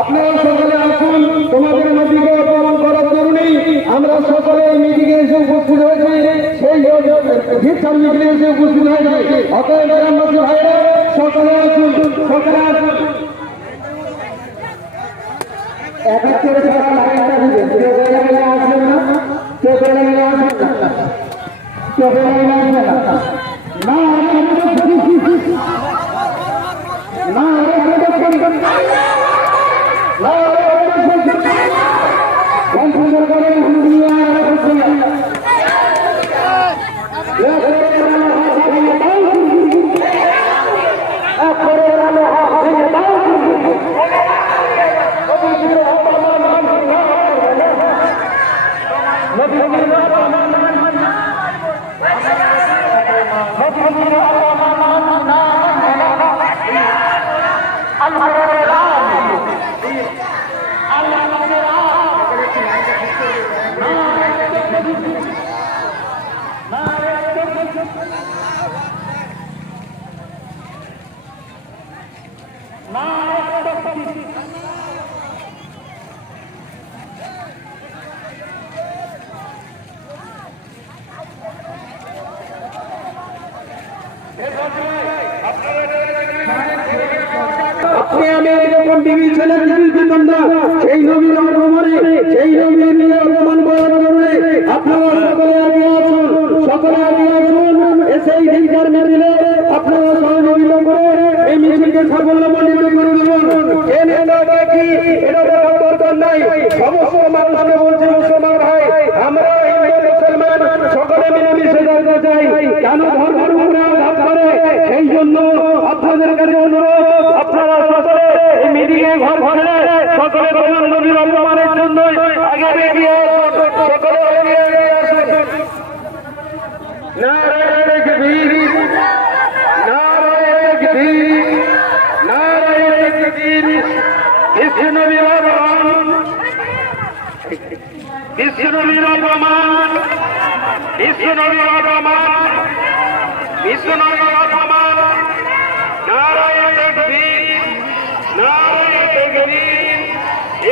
আপনারা সকলে আসুন তোমাদের নদীকে অপমান কারণেই আমরা সকলে মিটিংয়ে এসে উপস্থিত হয়েছি। সেই ভিক্ষা মিটিংয়ে এসে উপস্থিত হয়েছি। অতএব ভাইরা, সকলে সকলে আসুন। এক এক করে তারা লাইনটা দিবেন। কেউ বেলা বেলা আসবেন না। কেউ না না। না আমি তো না আমি তো কম্পিউটার করে আপনি আমি যখন এই জন্য আপনাদের কাছে আপনারা সকলে এই মিটিংয়ে ঘর ঘরে সকলে তোমার নবীর অপমানের জন্য আগে বেরিয়ে সকলে নারায়ণ তাকবীর নারায়ণ তাকবীর নারায়ণ তাকবীর বিশ্ব নবীর অপমান বিশ্ব নবীর অপমান বিশ্ব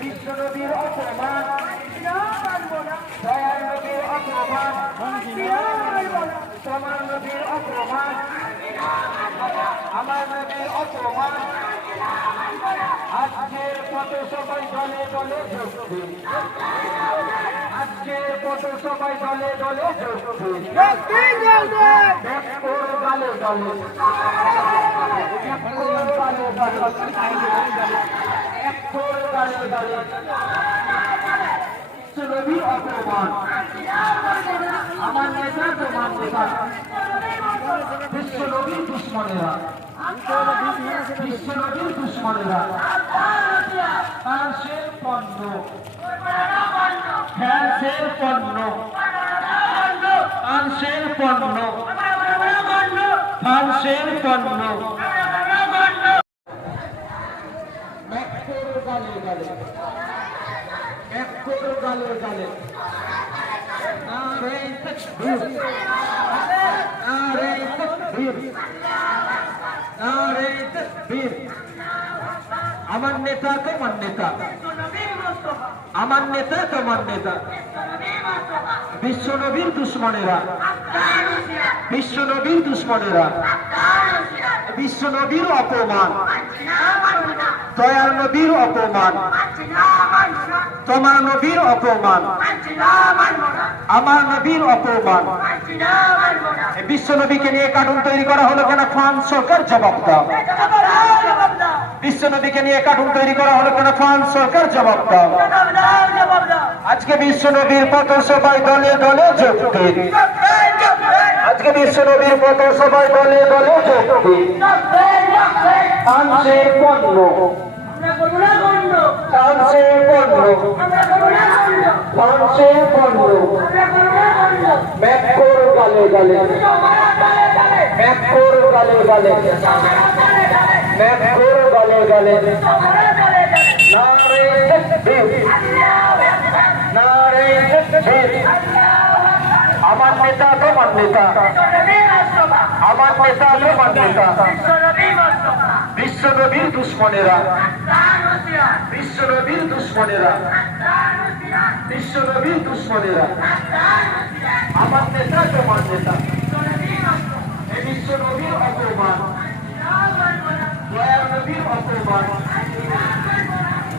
বিশ্বনবীর অপমান দয়াল নবীর অপমান তোমার নবীর অপমান আমার নবীর অপমান। আজকের কত সবাই দলে দলে ঢুকছে আজকের কত সবাই দলে দলে গালে দলে দলে। অপমান। আমার নেতা তোমার নেতা বিশ্বনবীর দুশ্মনেরা। বিশ্বনবীর দুশ্মনেরা। ফ্রান্সের পণ্য। ফ্রান্সের পণ্য। ফ্রান্সের পণ্য। ফ্রান্সের পণ্য। গালে গালে। গালে গালে নারে তাকবীর নারে তাকবীর নারে তাকবীর আমার নেতা তোমার নেতা। আমার নেতা তোমার নেতা। বিশ্বনবীর দুশ্মনেরা। বিশ্বনবীর দুশ্মনেরা। বিশ্বনবীর অপমান। দয়ার নবীর অপমান। তোমার নবীর অপমান আমার নবীর অপমান। বিশ্বনবীকে নিয়ে কার্টুন তৈরি করা হলো কেন? ফ্রান্স সরকার জবাব দাও। বিশ্বনবীকে নিয়ে কার্টুন তৈরি করা হলো কেন? ফ্রান্স সরকার জবাব দাও। আজকে বিশ্বনবীর পথ সবাই দলে দলে দিন। আজকে বিশ্বনবীর পথ সবাই দলে দলে দিন। ফ্রান্সের পণ্য। পণ্য। ফ্রান্সের পণ্য ম্যাকোর গালে গালে। ম্যাকোর গালে গালে। ম্যাকোর গালে গালে। নারে নারে আমার নেতা তোমার নেতা। আমার নেতা তোমার নেতা। বিশ্বনবীর দুশ্মনেরা। বিশ্বনবীর দুশ্মনেরা। বিশ্বনবীর দুশ্মনেরা আমার নেতা তোমার নেতা এই বিশ্বনবীর অপমান দয়ার নবীর অপমান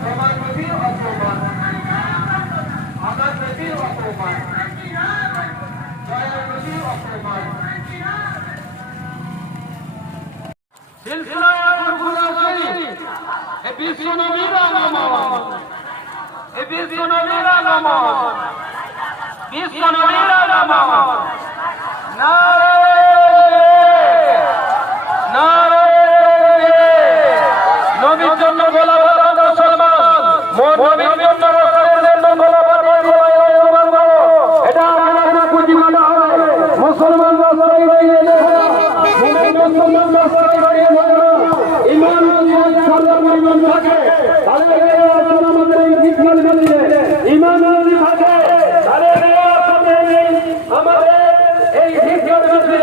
তোমার নবীর অপমান আমার নবীর অপমান দয়ার নবীর অপমান বিশ্বনবীর আগমন এই বিশ্বনবীর আগমন। বিশ্বনবীর আগমন। নারে নারে নবীর জন্য বাঁধানো মুসলমান নবীর জন্য মানা মুসলমান রাস্তায় রয়ে মুসলমান রাস্তায় রয়ে ইমান সর্দার পরিমাণ থাকে তাহলে আমাদের এই বিজ্ঞান জানিয়ে ইমান যদি থাকে তাহলে আমাদের এই বিজ্ঞান জানিয়ে না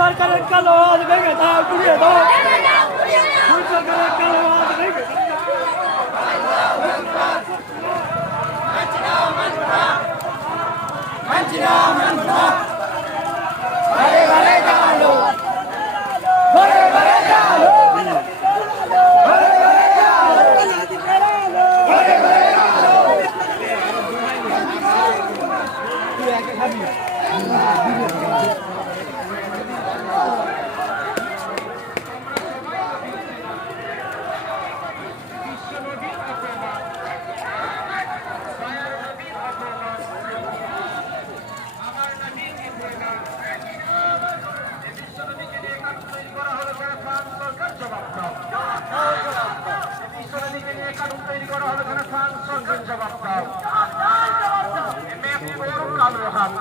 সরকারের কালো আজ ভেঙে দাও ঘুরিয়ে দাও সরকারের কালো আজ ভেঙে দাও বিশ্বনবীকে নিয়ে কার্টুন তৈরি করা হলো কেন ফ্রান্স সরকার জবাব দাও ম্যাকোর কালো হাত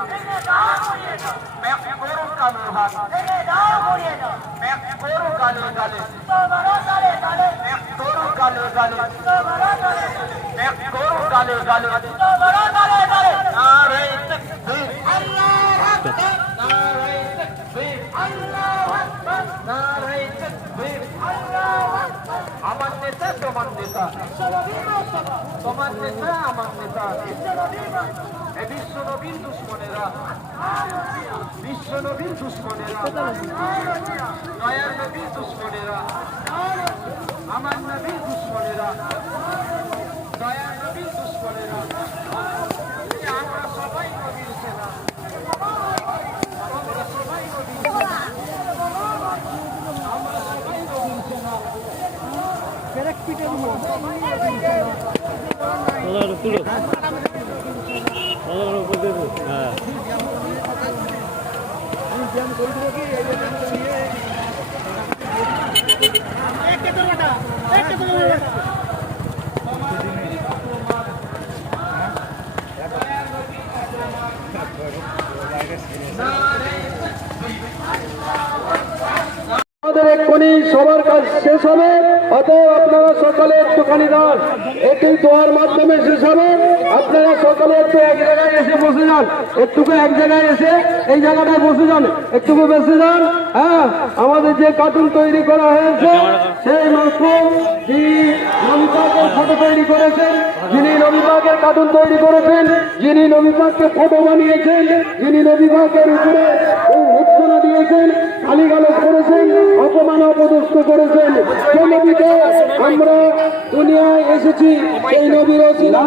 ম্যাকোর কালো হাত ম্যাকোর গালে গালে ম্যাকোর গালে গালে ম্যাকোর গালে গালে নারে তাকবীর নারে তাকবীর নারে তাকবীর আমার নেতা তোমার নেতা তোমার নেতা, আমার নেতা বিশ্ব নবীর দুশ্মনেরা। বিশ্ব নবীর দুশ্মনেরা। দয়ার নবীর দুশ্মনেরা। আমার নবীর দুশ্মনেরা। দয়ার নবীর দুশ্মনেরা আমরা সবাই নবীর সেনা আমরা সবাই নবীর সেনা আমরা সবাই নবীর সেনা আমাদের সবার কাজ শেষ হবে। অতএব আপনারা সকালে একটুখানি দান একটু দোয়ার মাধ্যমে শেষ হবে। আপনারা সকালে একটু এক জায়গায় এসে বসে যান। একটুকু এক জায়গায় এসে এই জায়গাটায় বসে যান। একটুকু বসে যান। হ্যাঁ আমাদের যে কার্টুন তৈরি করা হয়েছে, সেই মাধ্যম যিনি নবিপাকের ফটো তৈরি করেছেন। যিনি নবিপাকের কার্টুন তৈরি করেছেন, যিনি নবিপাককে ফটো বানিয়েছেন, যিনি নবিপাকের উপরে উৎসনা দিয়েছেন গালিগালাজ করেছেন অপমান অপদস্থ করেছেন যে নবীকে আমরা দুনিয়ায় এসেছি সেই নবীর ওসিলা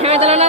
খেলাধুলা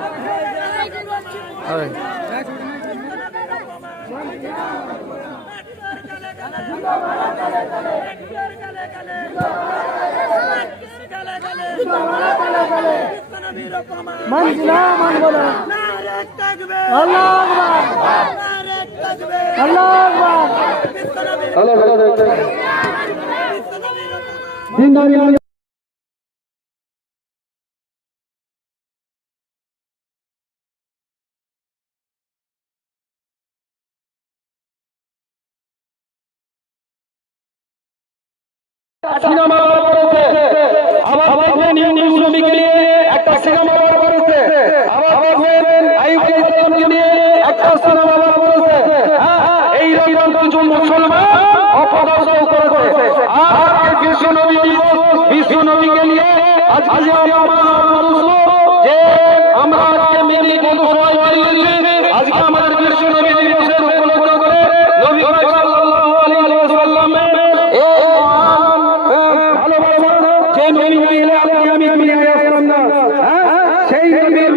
দেখেছি একটু ফোন করে হ্যালো হ্যালো জিন্দাবাদ সিনেমা বার করেছে আবার দেখবেন ইউনিস নবীকে নিয়ে একটা সিনেমা বার করেছে আবার দেখবেন আইব ইসলামকে নিয়ে একটা সিনেমা বার করেছে হ্যাঁ, এই রকম কিছু মুসলমান অপদর্শ করেছে আর বিশ্ব নবী বিশ্ব নবীকে নিয়ে আজকে আমরা মানুষ যে আমরা আজকে মিলি কত সবাই মিলে আজকে আমাদের বিশ্ব নবী দিবসের উপলক্ষ করে নবী সাল্লাল্লাহু আলাইহি ওয়াসাল্লামের এই মহান ভালোবাসা যে নবী মিলে আপনি আমি দুনিয়ায় আসলাম না? সেই নবীর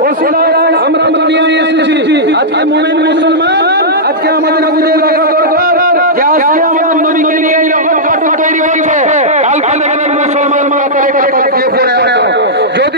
ওসিলায় আমরা দুনিয়ায় এসেছি আজকে মুমিন মুসলমান আজকে আমাদের বুঝে রাখা দরকার যে আজকে আমাদের নবীকে নিয়ে যখন কার্টুন তৈরি হয়েছে কালকে দেখবেন মুসলমান মাথা কাটা দিয়ে পড়ে আছে যদি আমরা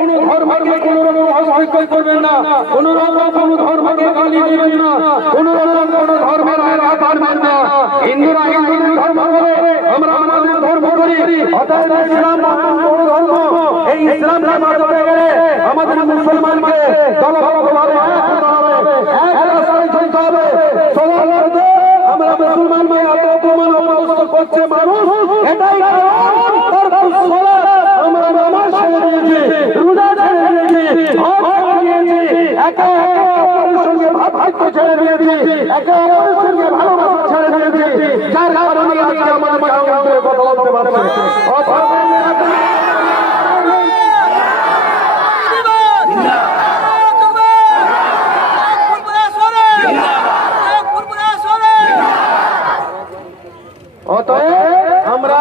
কোন ধর্মকে কোন রকম হস্তক্ষেপ করবেন না। কোন রকম কোন ধর্মকে গালি দেবেন না। কোন রকম কোন ধর্মের আঘাত আনবেন না। হিন্দুরা হিন্দুদের ধর্ম করে। আমরা আমাদের ধর্ম করি। অতএব ইসলাম ধর্ম। এই ইসলামকে মানতে গেলে আমাদের মুসলমানকে দলবদ্ধভাবে এক হতে হবে এক রাস্তায় চলতে হবে সবার মধ্যে আমরা মুসলমান ভাই এত অপমান অপদস্থ করছে মানুষ এটাই কারণ তার ফলে আমরা নামাজ ছেড়ে দিয়েছি রোজা ছেড়ে দিয়েছি হজ ছেড়ে দিয়েছি একে একে অপরের সঙ্গে ছেড়ে দিয়েছি একে অপরের সঙ্গে ভালোবাসা ছেড়ে দিয়েছি যার কারণে আজকে আমার মাঝে অন্তরে কথা বলতে পারছে আমরা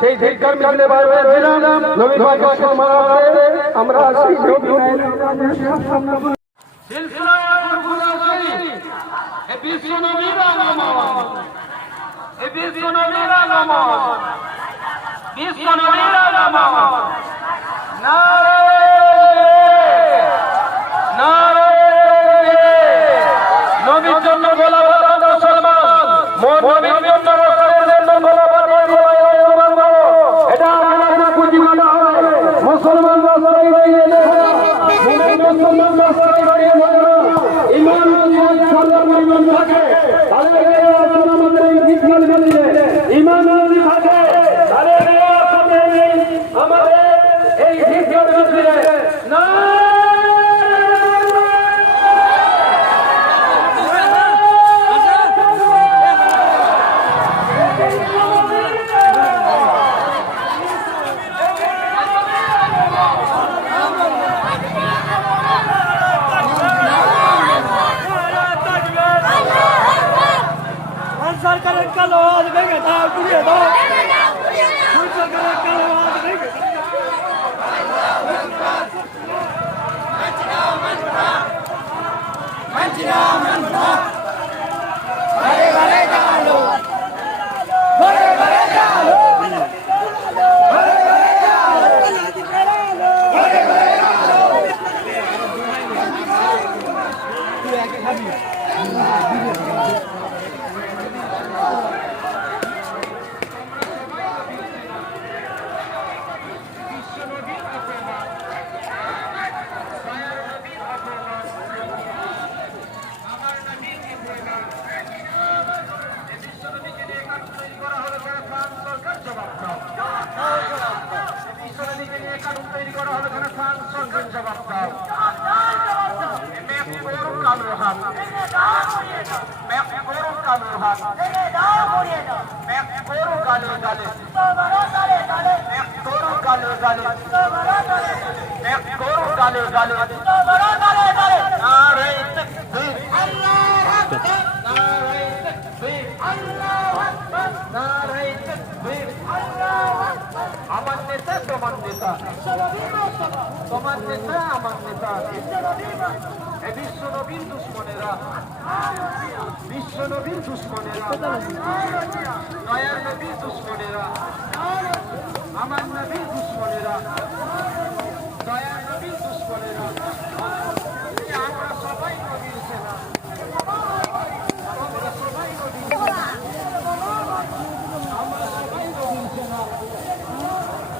সেই হয়েছিলাম নবী পাকের আমরা সেই নবী বিশ্ব নবীর আগমন বিশ্ব নবীর আগমন বিশ্ব নবীর আগমন নারে নারে নবীর জন্য গোলাপ মুসলমান নবীর জন্য গোলা বাঁধিয়ে গোলায় অংশগ্রহণ করো এটা আপনারা খুঁজি মানা হবে মুসলমান রাস্তায় দাঁড়িয়ে দেখো মুসলমান রাস্তায় দাঁড়িয়ে থাকো। ইমান যদি সরকার পরিমাণ থাকে তাহলে আপনারা আমাদের এই বিজ্ঞান জানিয়ে ইমান যদি থাকে তাহলে আপনাদের এই আমাদের এই বিজ্ঞান জানিয়ে না সরকারের কালো আজ ভেঙে দাও ঘুরিয়ে দাও সরকারের কালো আজ ভেঙে দাও আমার নেতা, তোমার নেতা। তোমার নেতা, আমার নেতা। বিশ্ব নবীর দুশ্মনেরা। বিশ্ব নবীর দুশ্মনেরা। দয়ার নবীর দুশ্মনেরা। নবীর দুশ্মনেরা। দয়ার নবীর দুশ্মনেরা আমরা সবাই নবীর সেনা আমরা সবাই নবীর সেনা আমরা সবাই নবীর সেনা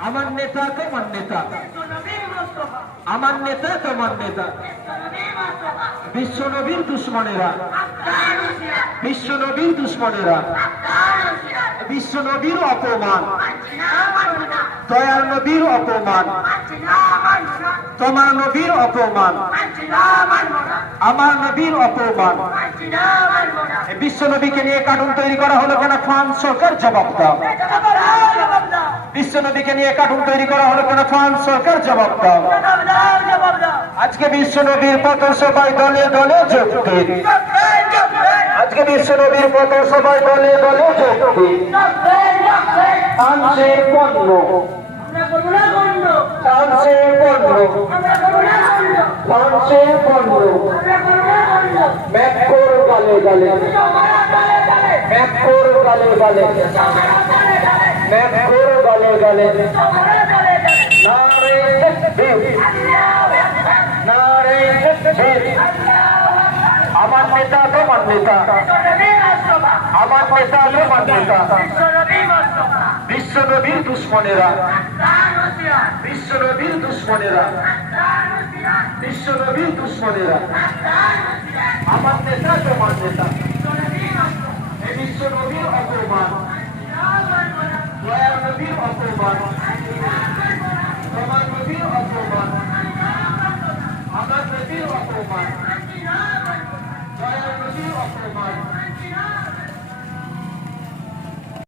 আমার নেতা তোমার নেতা। আমার নেতা তোমার নেতা। বিশ্বনবীর দুশ্মনেরা। বিশ্বনবীর দুশ্মনেরা। বিশ্বনবীর অপমান। দয়ার নবীর অপমান। তোমার নবীর অপমান। আমার নবীর অপমান। বিশ্ব নবীকে নিয়ে কার্টুন তৈরি করা হলো কেন? ফ্রান্স সরকার জবাব দাও। বিশ্ব নবীকে নিয়ে কার্টুন তৈরি করা হলো কেন? ফ্রান্স সরকার জবাব দাও। আজকে বিশ্ব নবীর পথ সবাই দলে দলে যোগ দিন। আজকে বিশ্ব নবীর পথ সবাই দলে দলে যোগ দিন। পণ্য। ফ্রান্সের পণ্য ফ্রান্সের পণ্য ম্যাকোর গালে গালে। ম্যাকোর গালে গালে। ম্যাকোর গালে গালে। নারে আমার নেতা তোমার নেতা। আমার নেতা তোমার নেতা। বিশ্বনবীর দুশ্মনেরা। বিশ্ব নবীর দুশ্মনেরা। বিশ্ব নবীর দুশ্মনেরা। আমার নেতা তোমার নেতা। বিশ্ব নবীর অপমান। অপমান। তোমার নবীর অপমান। আমার নবীর অপমান।